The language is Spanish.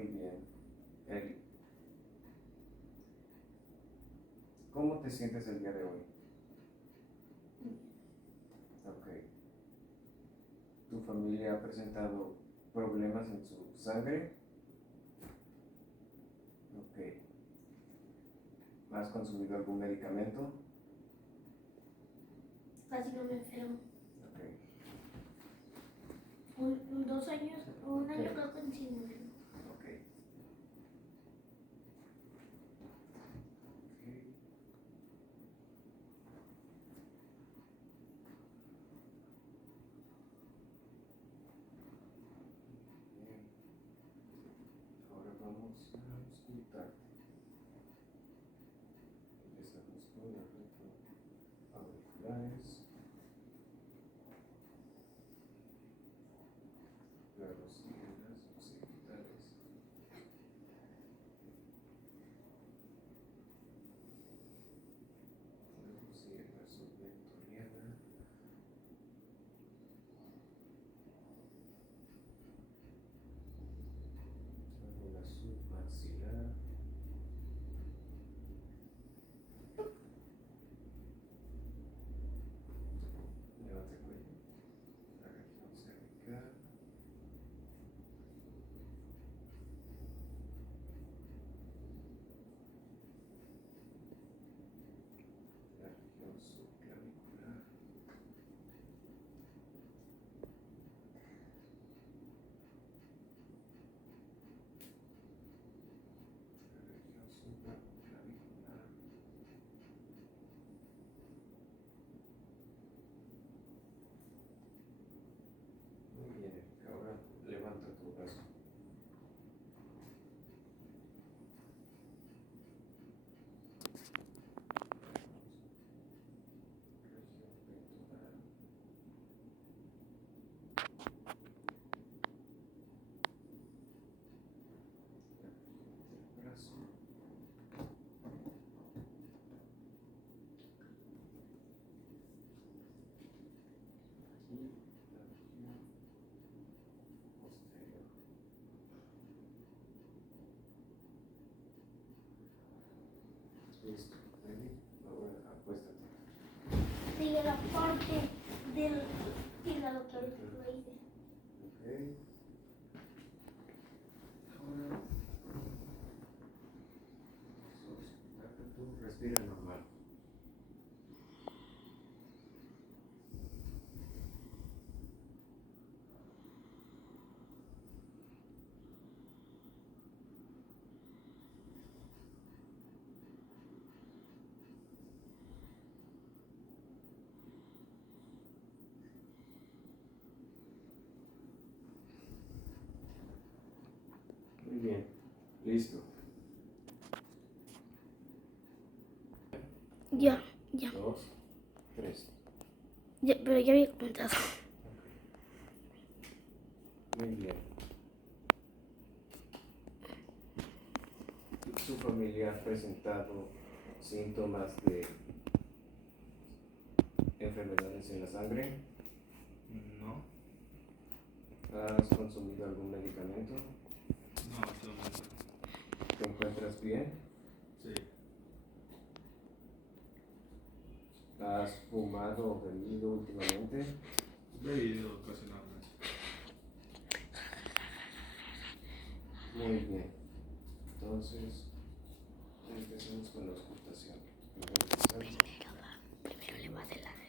Muy bien. Eli, ¿cómo te sientes el día de hoy? Ok. ¿Tu familia ha presentado problemas en su sangre? Ok. ¿Has consumido algún medicamento? Casi no me enfermo. Ok. 2 años, un año creo que sí me enfermo. Ok. Bien. Ahora vamos a auscultarte. Empezamos con los auriculares, luego siguen las occidentales. Luego sigue la subventoriana. Luego la submaxilar. Levanta el cuello. La región cervical. La región subclavicular. La región supraclavicular. Muy bien, ahora levanta tu brazo. Región pectoral. La región del brazo. Y la región posterior. Listo, ready? Ahora acuéstate. Sigue la parte del hígado que ahorita lo hice. Ok. Ahora auscultarte tú, respira normal. Muy bien, listo. Ya. 2, 3. Pero ya había comentado. Muy bien. ¿Su familia ha presentado síntomas de enfermedades en la sangre? No, ¿Has consumido algún medicamento? no, actualmente. ¿Te encuentras bien? Sí, ¿Has fumado o bebido últimamente? bebido ocasionalmente. Muy bien. Entonces, empecemos con la ocultación. Primero le va a Primero le va a adelantar.